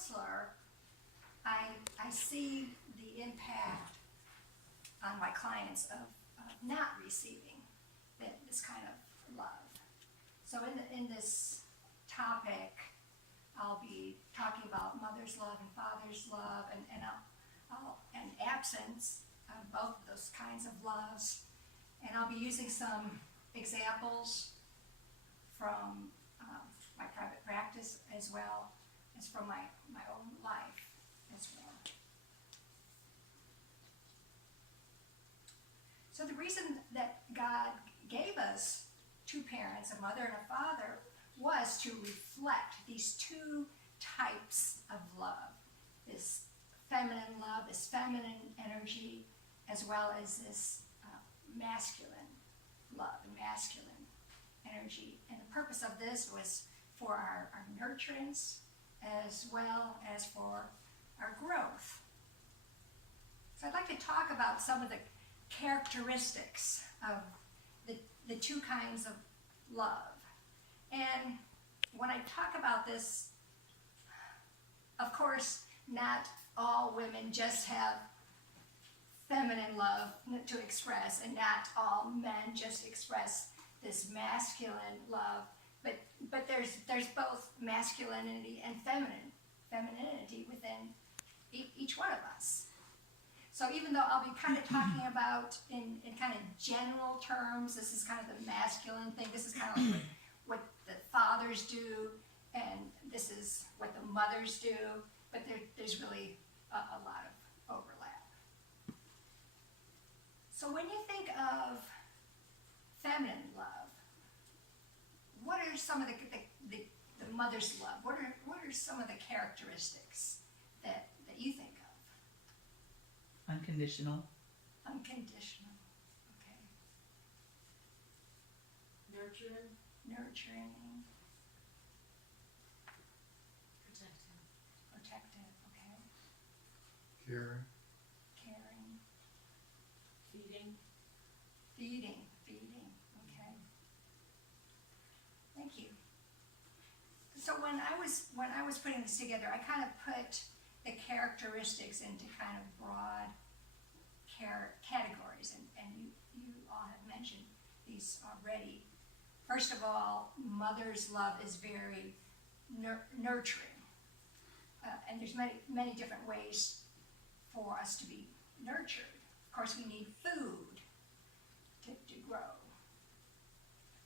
counselor, I see the impact on my clients of not receiving this kind of love. So in this topic, I'll be talking about mother's love and father's love, and absence of both of those kinds of loves. And I'll be using some examples from my private practice as well as from my own life as well. So the reason that God gave us two parents, a mother and a father, was to reflect these two types of love. This feminine love, this feminine energy, as well as this masculine love and masculine energy. And the purpose of this was for our nurturance as well as for our growth. So I'd like to talk about some of the characteristics of the two kinds of love. And when I talk about this, of course, not all women just have feminine love to express, and not all men just express this masculine love, but there's both masculinity and femininity within each one of us. So even though I'll be kind of talking about in kind of general terms, this is kind of the masculine thing, this is kind of like what the fathers do, and this is what the mothers do, but there's really a lot of overlap. So when you think of feminine love, what are some of the mother's love? What are some of the characteristics that you think of? Unconditional. Unconditional, okay. Nurturing. Nurturing. Protective. Protective, okay. Caring. Caring. Feeding. Feeding, okay. Thank you. So when I was putting this together, I kind of put the characteristics into kind of broad categories, and you all have mentioned these already. First of all, mother's love is very nurturing, and there's many different ways for us to be nurtured. Of course, we need food to grow,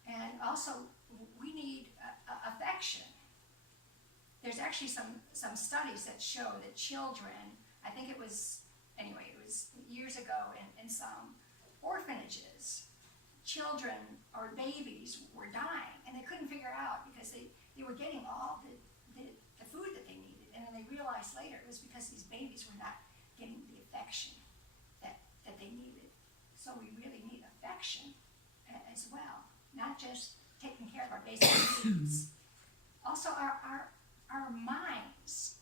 and also we need affection. There's actually some studies that show that children, I think it was years ago in some orphanages, children or babies were dying, and they couldn't figure out because they were getting all the food that they needed, and then they realized later it was because these babies were not getting the affection that they needed. So we really need affection as well, not just taking care of our basic needs. Also, our minds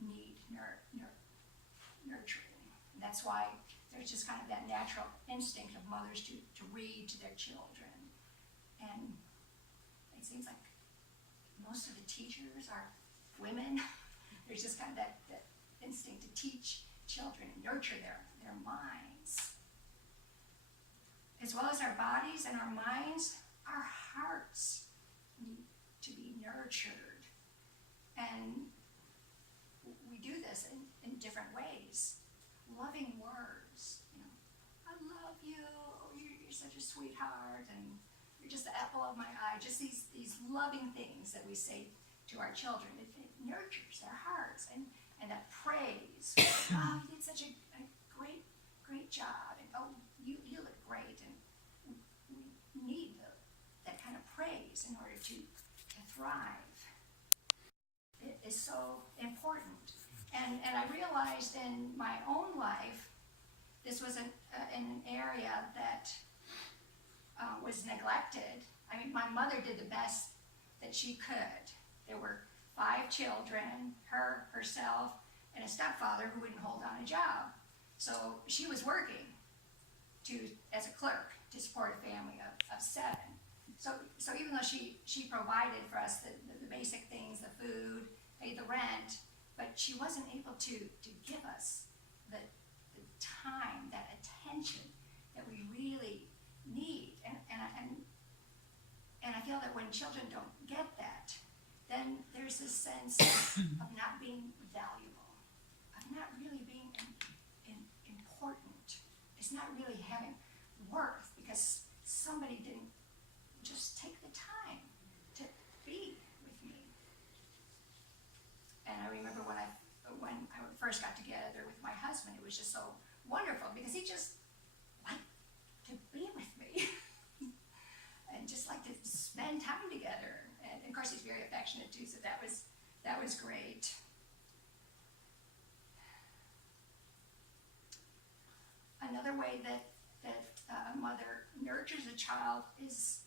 need nurturing. And that's why there's just kind of that natural instinct of mothers to read to their children. And it seems like most of the teachers are women. There's just kind of that instinct to teach children and nurture their minds. As well as our bodies and our minds, our hearts need to be nurtured. And we do this in different ways. Loving words, I love you, you're such a sweetheart, and you're just the apple of my eye. Just these loving things that we say to our children. It nurtures their hearts, and that praise. Oh, you did such a great job, and oh, you look great, and we need that kind of praise in order to thrive. It is so important. And I realized in my own life, this was in an area that was neglected. I mean, my mother did the best that she could. There were 5 children, herself, and a stepfather who wouldn't hold down a job. So she was working as a clerk to support a family of 7. So even though she provided for us the basic things, the food, paid the rent, but she wasn't able to give us the time, that attention that we really need. And I feel that when children don't get that, then there's this sense of not being valuable, of not really being important. It's not really having worth because somebody didn't just take the time to be with me. And I remember when I first got together with my husband, it was just so wonderful because he just liked to be with me and just liked to spend time together. And of course, he's very affectionate too, so that was great. Another way that a mother nurtures a child is,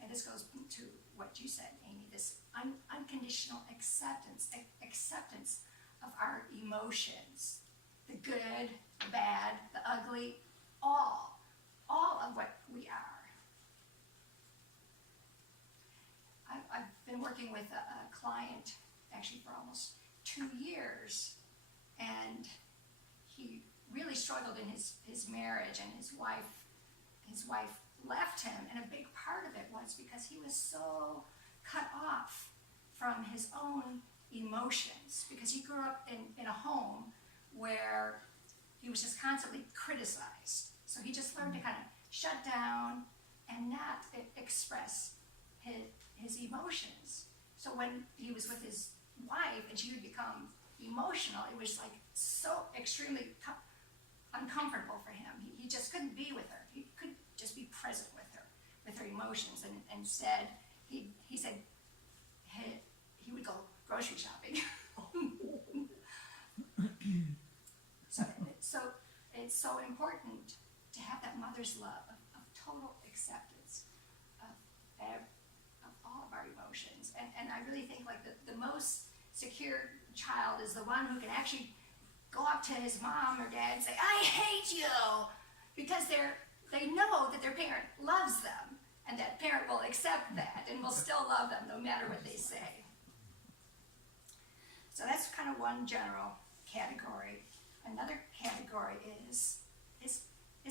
and this goes to what you said, Amy, this unconditional acceptance of our emotions, the good, the bad, the ugly, all of what we are. I've been working with a client actually for almost 2 years, and he really struggled in his marriage, and his wife left him, and a big part of it was because he was so cut off from his own emotions, because he grew up in a home where he was just constantly criticized. So he just learned to kind of shut down and not express his emotions. So when he was with his wife and she would become emotional, it was like so extremely uncomfortable for him. He just couldn't be with her. He could just be present with her emotions. And instead, he said he would go grocery shopping. So it's so important to have that mother's love of total acceptance of all of our emotions. And I really think like the most secure child is the one who can actually go up to his mom or dad and say, "I hate you," because they know that their parent loves them, and that parent will accept that and will still love them no matter what they say. So that's kind of one general category. Another category is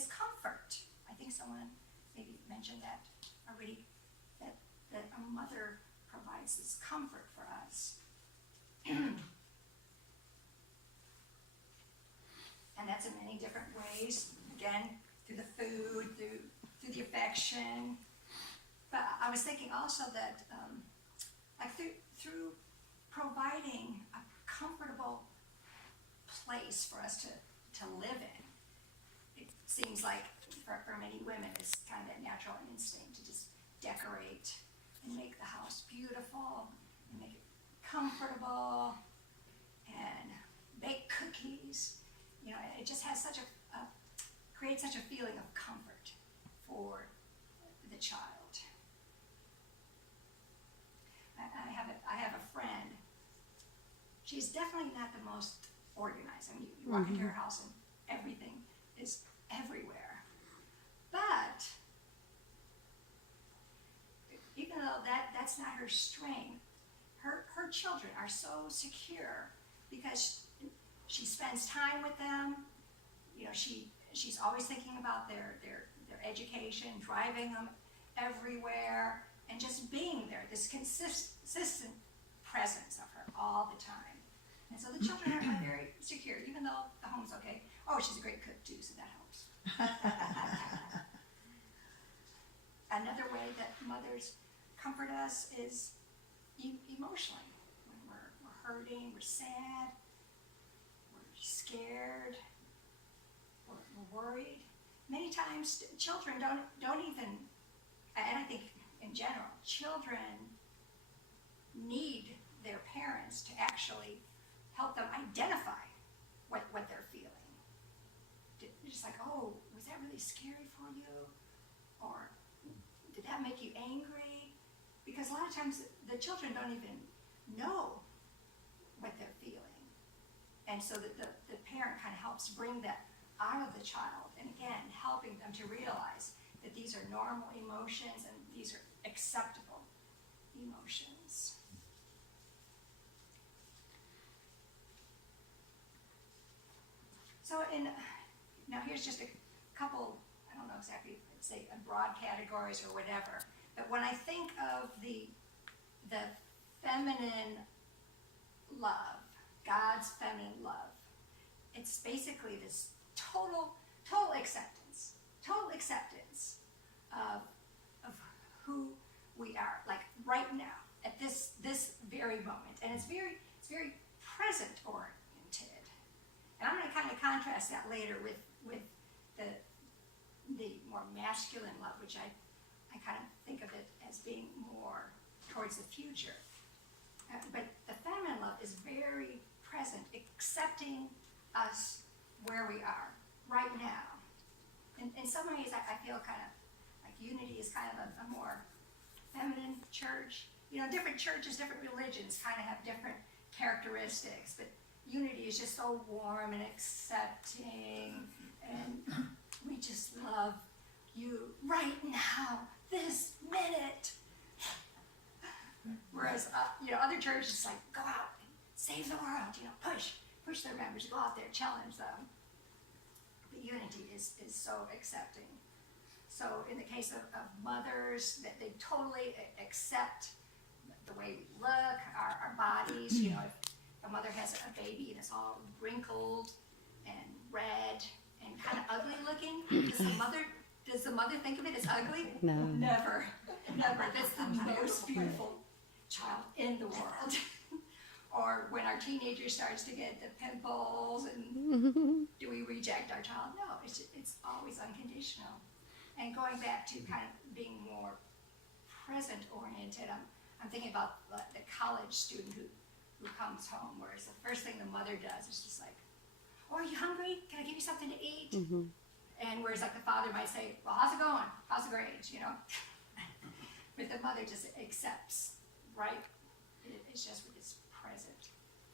comfort. I think someone maybe mentioned that already, that a mother provides this comfort for us. And that's in many different ways. Again, through the food, through the affection. But I was thinking also that like through providing a comfortable place for us to live in. It seems like for many women it's kind of that natural instinct to just decorate and make the house beautiful and make it comfortable and bake cookies. You know, it just has creates such a feeling of comfort for the child. I have a friend. She's definitely not the most organized. I mean, you walk into her house and everything is everywhere. But even though that's not her strength, her children are so secure because she spends time with them. You know, she's always thinking about their education, driving them everywhere, and just being there, this consistent presence of her all the time. And so the children are very secure, even though the home's okay. Oh, she's a great cook too, so that helps. Another way that mothers comfort us is emotionally. When we're hurting, we're sad, we're scared, we're worried. Many times children don't even, and I think in general, children need their parents to actually help them identify what they're feeling. You're just like, oh, was that really scary for you? Or did that make you angry? Because a lot of times the children don't even know what they're feeling. And so the parent kind of helps bring that out of the child, and again, helping them to realize that these are normal emotions and these are acceptable emotions. So now here's just a couple, I don't know exactly, say broad categories or whatever, but when I think of the feminine love, God's feminine love, it's basically this total acceptance of who we are, like right now, at this very moment, and it's very present oriented. And I'm going to kind of contrast that later with the more masculine love, which I kind of think of it as being more towards the future. But the feminine love is very present, accepting us where we are right now. In some ways, I feel kind of like Unity is kind of a more feminine church. You know, different churches, different religions kind of have different characteristics, but Unity is just so warm and accepting, and we just love you right now, this minute. Whereas, other churches like go out and save the world, push their members, go out there, challenge them. But Unity is so accepting. So in the case of mothers, that they totally accept the way we look, our bodies. If a mother has a baby and it's all wrinkled and red and kind of ugly looking, does the mother think of it as ugly? No. Never. That's the most beautiful child in the world. Or when our teenager starts to get the pimples, and do we reject our child? No, it's always unconditional. And going back to kind of being more present oriented, I'm thinking about the college student who comes home, whereas the first thing the mother does is just like, "Oh, are you hungry? Can I give you something to eat?" And whereas like the father might say, "Well, how's it going? How's the grades?" But the mother just accepts, right? It's just with this present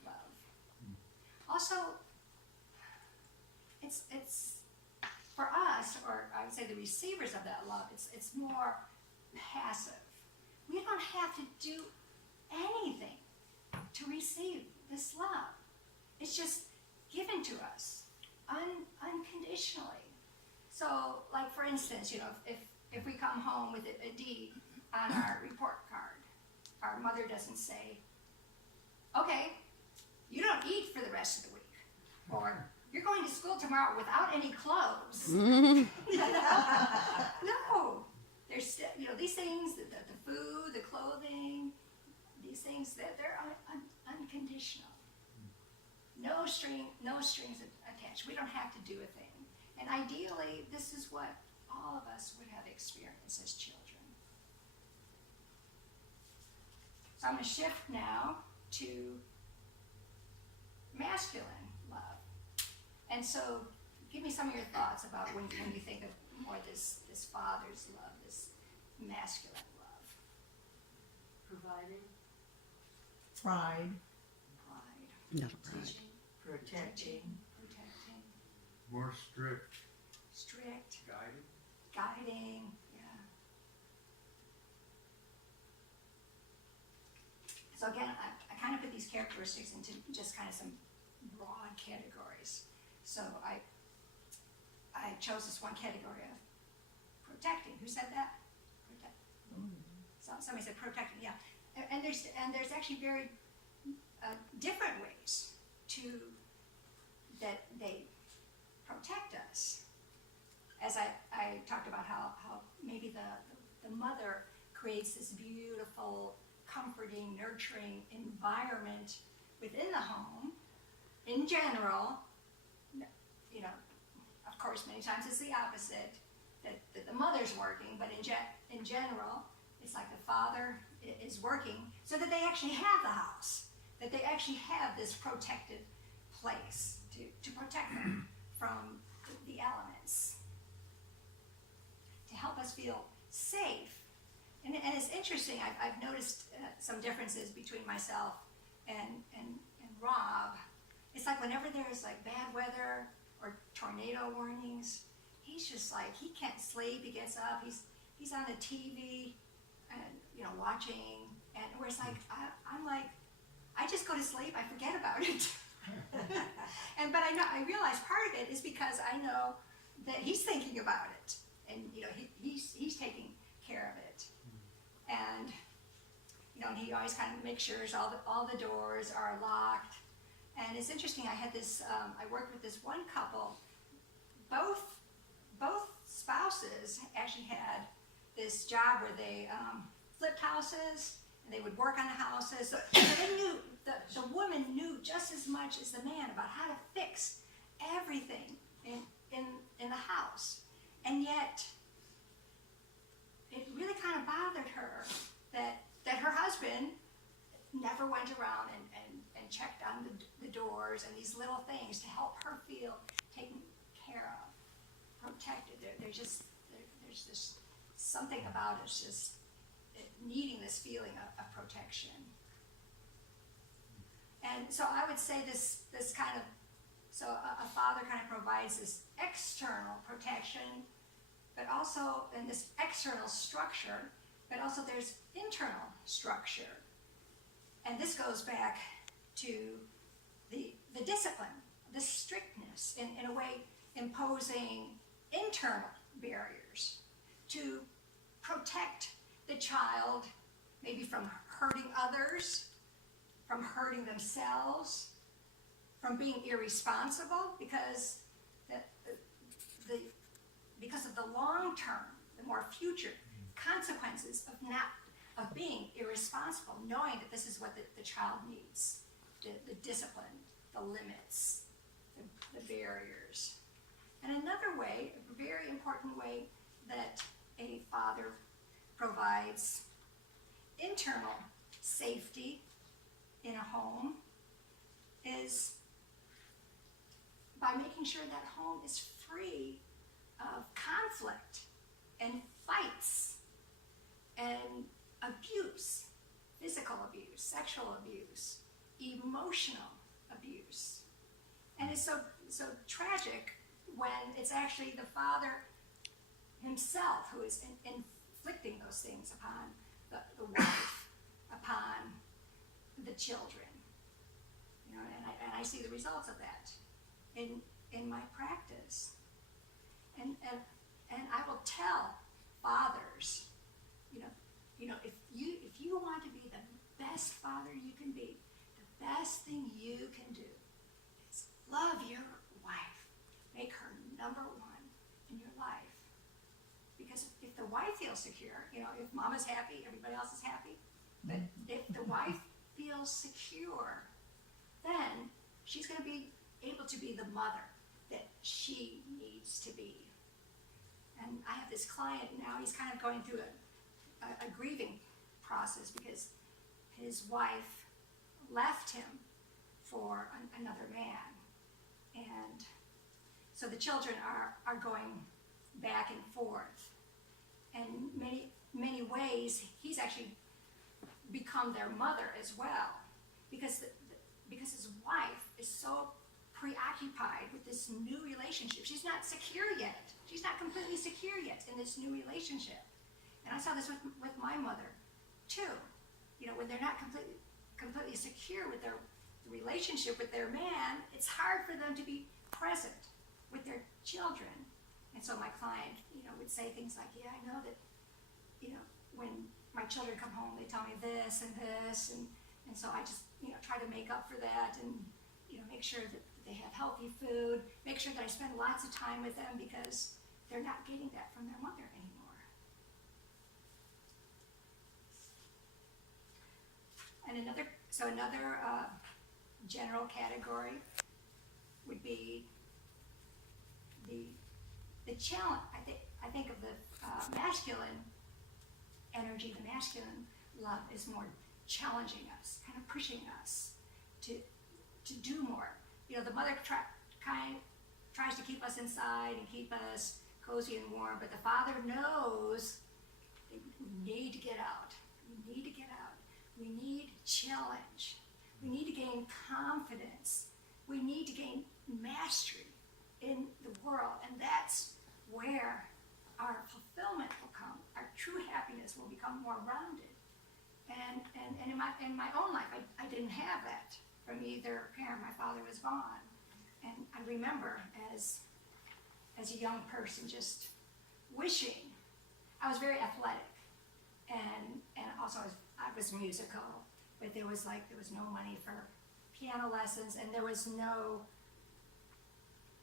love. Also, it's for us, or I would say the receivers of that love, it's more passive. We don't have to do anything to receive this love. It's just given to us unconditionally. So, like for instance, if we come home with a D on our report card, our mother doesn't say, "Okay, you don't eat for the rest of the week," or "You're going to school tomorrow without any clothes." No, there's still, these things, the food, the clothing, these things, they're unconditional. No strings attached. We don't have to do a thing. And ideally, this is what all of us would have experienced as children. So I'm going to shift now to masculine love. And so give me some of your thoughts about when you think of more this father's love, this masculine love. Providing, Pride, Not a pride. teaching, protecting, More strict. Guiding, yeah. So again, I kind of put these characteristics into just kind of some broad categories. So I chose this one category of protecting. Who said that? Somebody said protecting, yeah. And there's actually very different ways that they protect us. As I talked about how maybe the mother creates this beautiful, comforting, nurturing environment within the home. In general, of course, many times it's the opposite, that the mother's working, but in general, it's like the father is working so that they actually have the house, that they actually have this protected place to protect them from the elements, to help us feel safe. And it's interesting, I've noticed some differences between myself and Rob. It's like whenever there's like bad weather or tornado warnings, he's just like, he can't sleep, he gets up, he's on the TV and watching, and where it's like, I'm like, I just go to sleep, I forget about it. But I realize part of it is because I know that he's thinking about it, and he's taking care of it, and and he always kind of makes sure all the doors are locked. And it's interesting. I had this. I worked with this one couple. Both spouses actually had this job where they flipped houses, and they would work on the houses. So they knew, the woman knew just as much as the man about how to fix everything in the house. And yet, it really kind of bothered her that her husband never went around and checked on the doors and these little things to help her feel taken care of, protected. There's just something about us just needing this feeling of protection. And so I would say this kind of, so a father kind of provides this external protection, but also in this external structure, but also there's internal structure. And this goes back to the discipline, the strictness, in a way imposing internal barriers to protect the child, maybe from hurting others, from hurting themselves, from being irresponsible, because because of the long term, the more future consequences of being irresponsible, knowing that this is what the child needs, the discipline, the limits, the barriers. And another way, a very important way that a father provides internal safety in a home is by making sure that home is free of conflict and fights and abuse, physical abuse, sexual abuse, emotional abuse. And it's so tragic when it's actually the father himself who is inflicting those things upon the wife, upon the children. And I see the results of that in my practice. And I will tell fathers, if you want to be the best father you can be, the best thing you can do is love your wife. Make her number one in your life. Because if the wife feels secure, if mama's happy, everybody else is happy. But if the wife feels secure, then she's going to be able to be the mother that she needs to be. And I have this client now, he's kind of going through a grieving process because his wife left him for another man. And so the children are going back and forth. And many ways, he's actually become their mother as well, because his wife is so preoccupied with this new relationship. She's not secure yet. She's not completely secure yet in this new relationship. And I saw this with my mother too. When they're not completely secure with their relationship with their man, it's hard for them to be present with their children. And so my client, would say things like, yeah, I know that, when my children come home, they tell me this and this, and so I just, try to make up for that and, make sure that they have healthy food, make sure that I spend lots of time with them because they're not getting that from their mother anymore. And another general category would be the challenge. I think of the masculine energy, the masculine love is more challenging us, kind of pushing us to do more. The mother tries to keep us inside and keep us cozy and warm, but the father knows that we need to get out. We need to get out. We need challenge. We need to gain confidence. We need to gain mastery in the world, and that's where our fulfillment will come. Our true happiness will become more rounded. And in my own life, I didn't have that. from either parent. My father was gone. And I remember as a young person just wishing, I was very athletic, and also I was musical, but there was no money for piano lessons, and there was no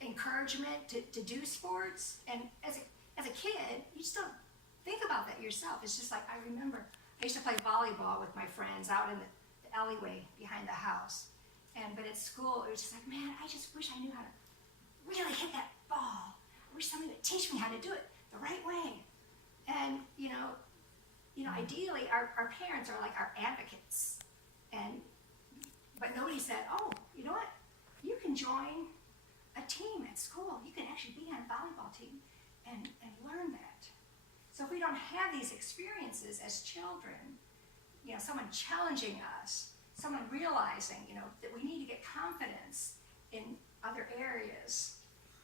encouragement to do sports. And as a kid, you just don't think about that yourself. It's just like, I remember I used to play volleyball with my friends out in the alleyway behind the house. But at school, it was just like, man, I just wish I knew how to really hit that ball. I wish somebody would teach me how to do it the right way. And, ideally, our parents are like our advocates. But nobody said, oh, you know what? You can join a team at school. You can actually be on a volleyball team and learn that. So if we don't have these experiences as children, someone challenging us, someone realizing, that we need to get confidence in other areas,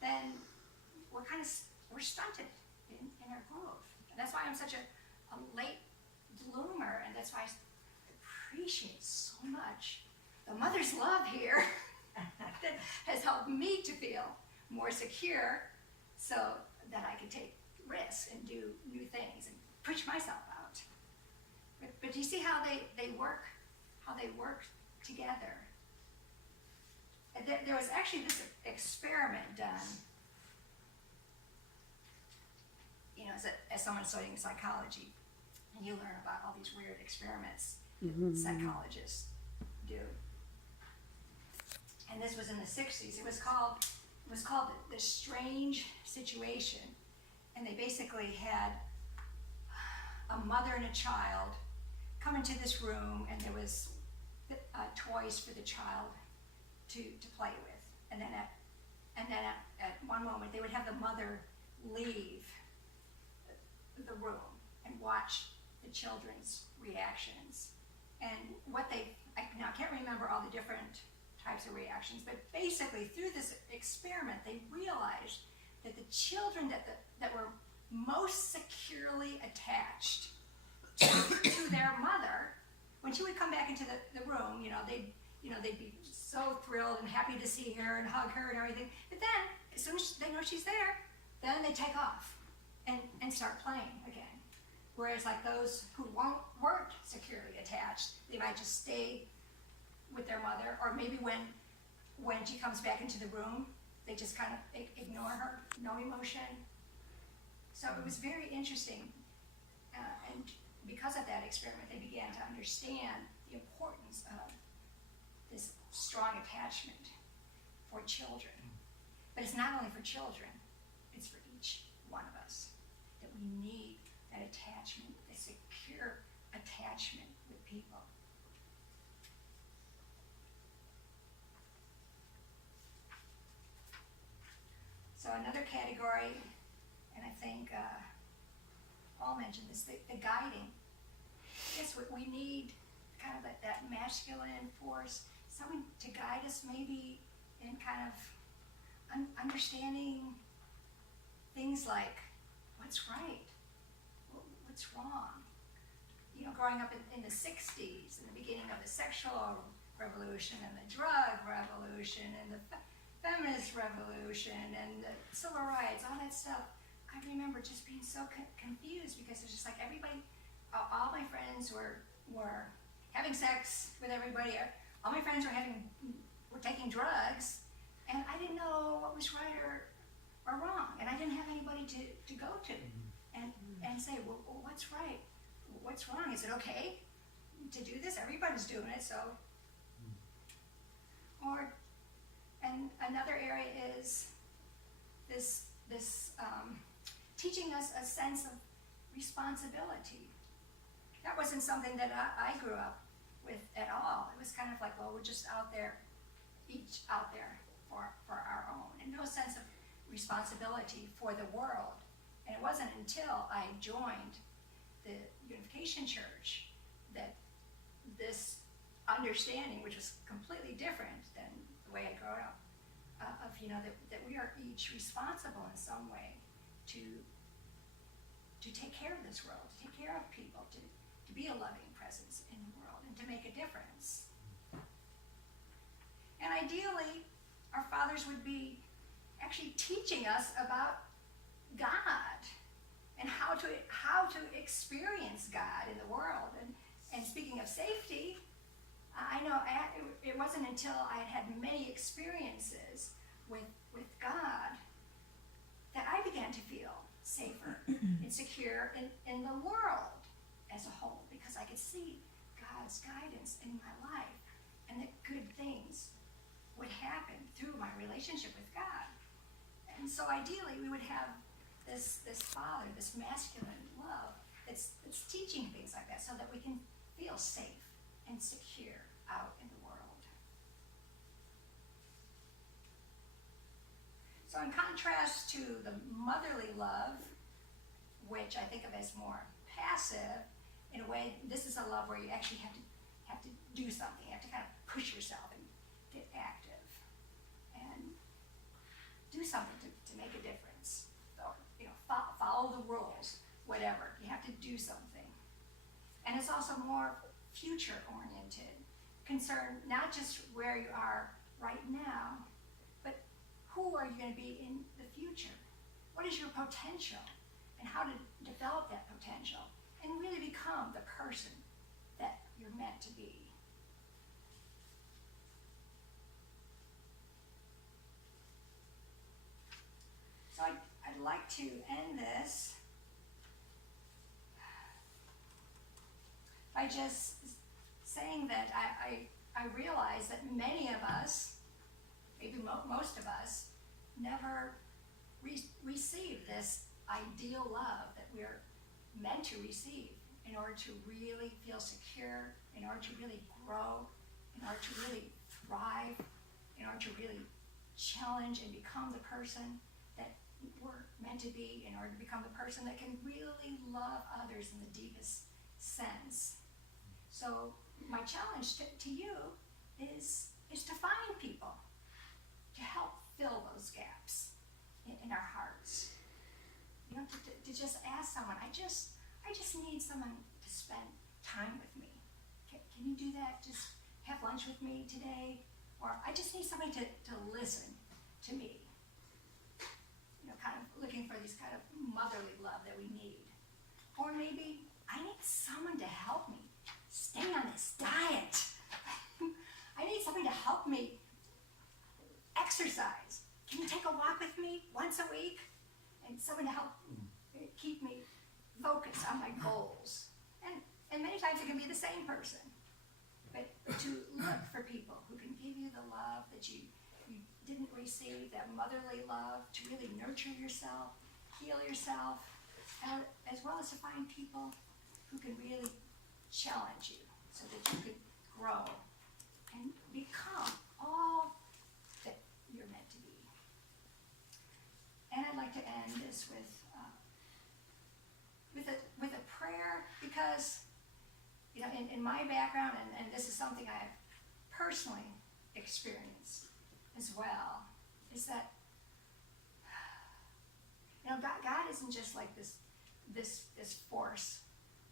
then we're stunted in our growth. And that's why I'm such a late bloomer, and that's why I appreciate so much the mother's love here that has helped me to feel more secure so that I can take risks and do new things and push myself out. But do you see how they work together? And there was actually this experiment done, as someone studying psychology, and you learn about all these weird experiments that psychologists do. And this was in the 60s. It was called the Strange Situation. And they basically had a mother and a child come into this room, and there was toys for the child to play with. And then at one moment, they would have the mother leave the room and watch the children's reactions. And I can't remember all the different types of reactions, but basically through this experiment, they realized that the children that were most securely attached to their mother, when she would come back into the room, they'd be so thrilled and happy to see her and hug her and everything. But then, as soon as they know she's there, then they take off and start playing again. Whereas like those who weren't securely attached, they might just stay with their mother, or maybe when she comes back into the room, they just kind of ignore her, no emotion. So it was very interesting, and because of that experiment, they began to understand the importance of this strong attachment for children. But it's not only for children, it's for each one of us, that we need that attachment, a secure attachment with people. So another category, and I think Paul mentioned this, the guiding. Yes, we need kind of that masculine force, someone to guide us maybe in kind of understanding things like what's right, what's wrong. Growing up in the 60s, in the beginning of the sexual revolution and the drug revolution and the feminist revolution and the civil rights, all that stuff, I remember just being so confused, because it's just like everybody, all my friends were having sex with everybody. All my friends were taking drugs, and I didn't know what was right or wrong, and I didn't have anybody to go to and say, well, what's right? What's wrong? Is it okay to do this? Everybody's doing it, so. And another area is this teaching us a sense of responsibility. That wasn't something that I grew up with at all. It was kind of like, well, we're just out there, each out there for our own, and no sense of responsibility for the world. And it wasn't until I joined the Unification Church that this understanding, which was completely different than the way I grew up, of that we are each responsible in some way to take care of this world, to take care of people, to be a loving presence in the world, and to make a difference. And ideally, our fathers would be actually teaching us about God and how to experience God in the world. And speaking of safety, I know it wasn't until I had many experiences with God that I began to feel safer and secure in the world as a whole, because I could see God's guidance in my life and that good things would happen through my relationship with God. And so ideally we would have this father, this masculine love that's teaching things like that so that we can feel safe and secure out in the world. So in contrast to the motherly love, which I think of as more passive, in a way, this is a love where you actually have to do something. You have to kind of push yourself and get active and do something to make a difference. Or, follow the rules, whatever. You have to do something. And it's also more future oriented, concerned not just where you are right now, but who are you going to be in the future? What is your potential? And how to develop that potential and really become the person that you're meant to be. So I'd like to end this by just saying that I realize that many of us, maybe most of us, never receive this ideal love that we're meant to receive in order to really feel secure, in order to really grow, in order to really thrive, in order to really challenge and become the person that we're meant to be, in order to become the person that can really love others in the deepest sense. So my challenge to you is to find people to help fill those gaps in our hearts. To just ask someone, I just need someone to spend time with me. Can you do that? Just have lunch with me today? Or I just need somebody to listen to me. Kind of looking for this kind of motherly love that we need. Or maybe I need someone to help me stay on this diet. I need somebody to help me exercise. Can you take a walk with me once a week? And someone to help keep me focused on my goals. And many times it can be the same person. But to look for people who can give you the love that you didn't receive, that motherly love, to really nurture yourself, heal yourself, as well as to find people who can really challenge you so that you can grow and become all that you're meant to be. And I'd like to end this with a prayer, because in my background, and this is something I've personally experienced as well, is that God isn't just like this force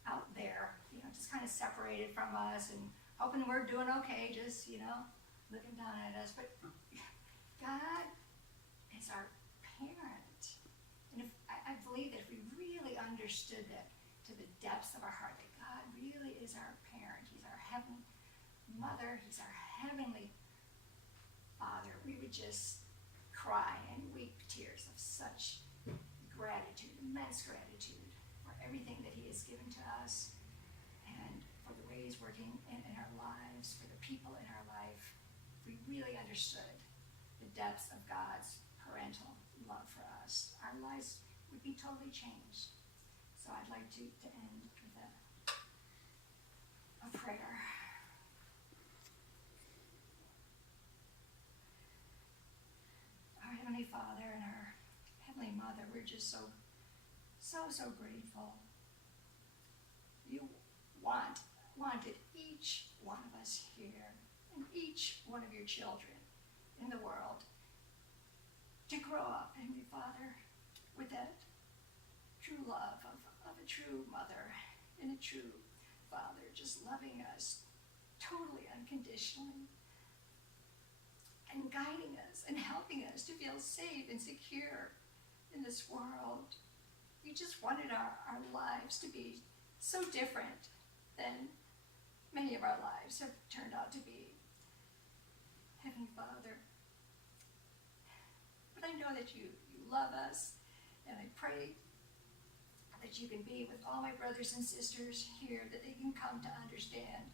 out there, just kind of separated from us and hoping we're doing okay, just looking down at us. But God is our parent, and I believe that if we really understood that to the depths of our heart, that God really is our parent, He's our heavenly mother, He's our heavenly Father, we would just cry and weep tears of such gratitude, immense gratitude for everything that He has given to us and for the way He's working in our lives, for the people in our life. If we really understood the depths of God's parental love for us, our lives would be totally changed. So I'd like to end with a prayer. Our Heavenly Father and our Heavenly Mother, we're just so grateful. You wanted each one of us here and each one of your children in the world to grow up, Heavenly Father, with that true love of a true mother and a true father, just loving us totally unconditionally. and guiding us and helping us to feel safe and secure in this world. We just wanted our lives to be so different than many of our lives have turned out to be. Heavenly Father, but I know that you love us, and I pray that you can be with all my brothers and sisters here, that they can come to understand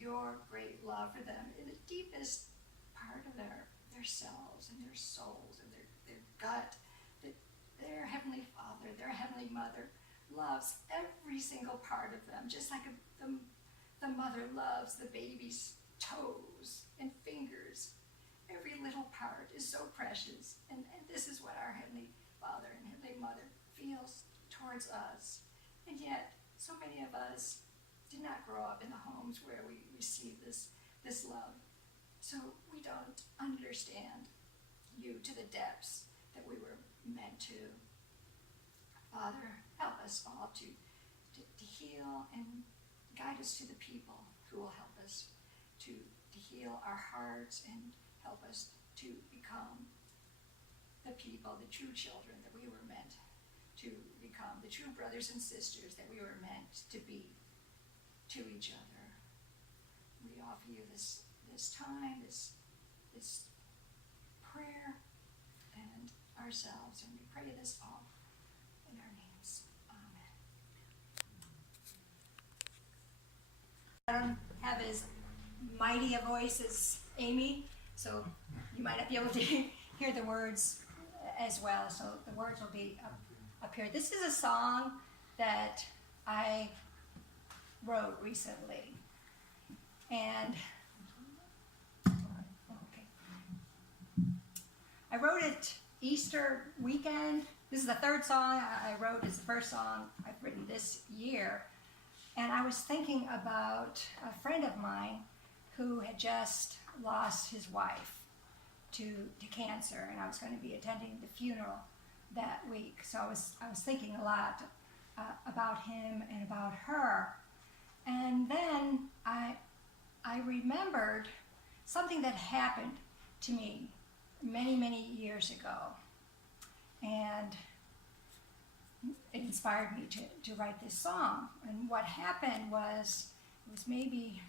your great love for them in the deepest part of their selves and their souls and their gut, that their Heavenly Father, their Heavenly Mother loves every single part of them, just like the mother loves the baby's toes and fingers. Every little part is so precious, and this is what our Heavenly Father and Heavenly Mother feels towards us. And yet, so many of us did not grow up in the homes where we received this love. So we don't understand you to the depths that we were meant to. Father, help us all to heal and guide us to the people who will help us to heal our hearts and help us to become the people, the true children that we were meant to become, the true brothers and sisters that we were meant to be to each other. We offer you this time, this prayer, and ourselves, and we pray this all in our names. Amen. I don't have as mighty a voice as Amy, so you might not be able to hear the words as well, so the words will be up here. This is a song that I wrote recently, and I wrote it Easter weekend. This is the third song I wrote. It's the first song I've written this year, and I was thinking about a friend of mine who had just lost his wife to cancer, and I was going to be attending the funeral that week. So I was thinking a lot about him and about her. And then I remembered something that happened to me many years ago, and it inspired me to write this song. And what happened was, it was maybe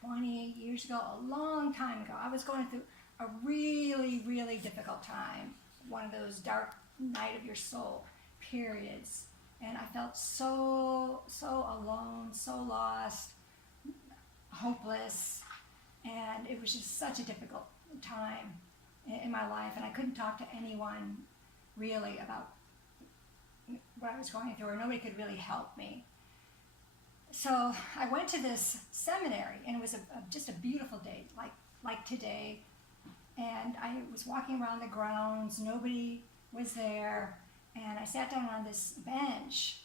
28 years ago, a long time ago. I was going through a really difficult time, one of those dark night of your soul periods, and I felt so alone, so lost, hopeless, and it was just such a difficult time in my life, and I couldn't talk to anyone really about what I was going through, or nobody could really help me. So I went to this seminary, and it was just a beautiful day, like today. And I was walking around the grounds, nobody was there, and I sat down on this bench,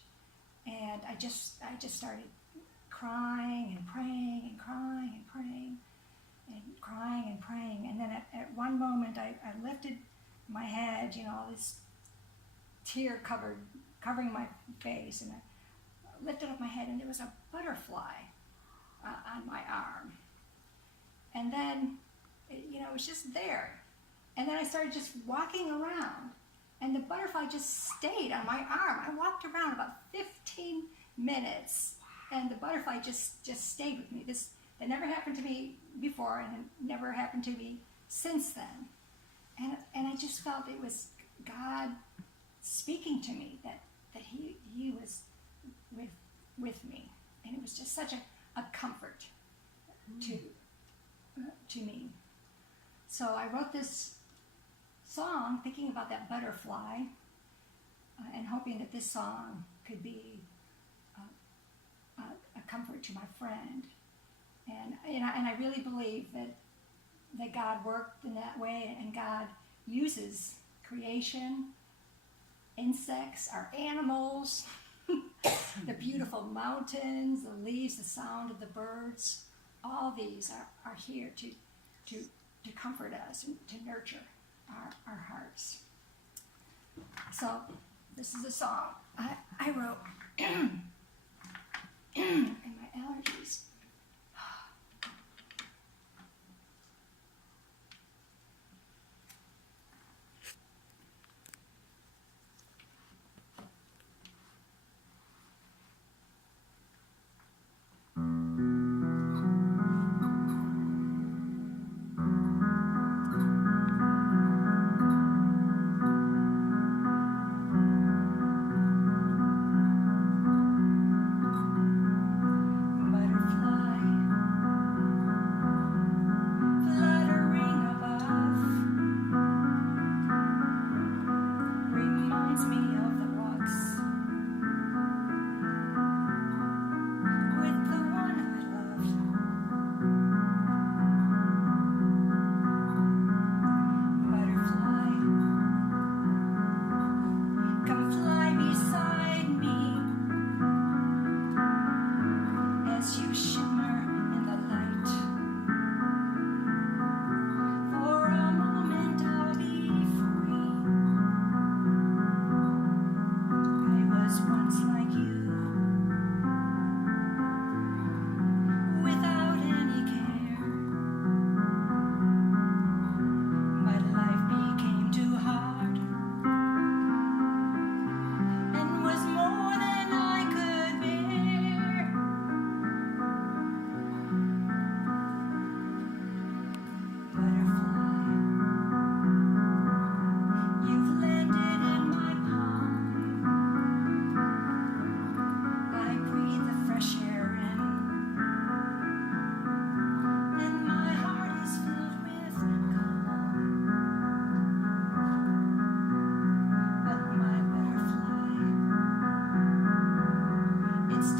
and I just started crying and praying and crying and praying and crying and praying. And then at one moment I lifted my head, this tear covering my face, and I lifted up my head, and there was a butterfly on my arm. And then it was just there. And then I started just walking around, and the butterfly just stayed on my arm. I walked around about 15 minutes, and the butterfly just stayed with me. That never happened to me before, and it never happened to me since then. And I just felt it was God speaking to me, that he was with me. And it was just such a comfort to me. So I wrote this song thinking about that butterfly, and hoping that this song could be a comfort to my friend. And I really believe that God worked in that way, and God uses creation, insects, our animals, the beautiful mountains, the leaves, the sound of the birds. All these are here to comfort us and to nurture our hearts. So this is a song I wrote. And my allergies. as you shimmer in the light. For a moment I'll be free. I was once like you, without any care. But life became too hard and was more than I could bear. Butterfly, you've landed in my palm. I breathe the fresh air in, and my heart is filled with calm. But my butterfly, it's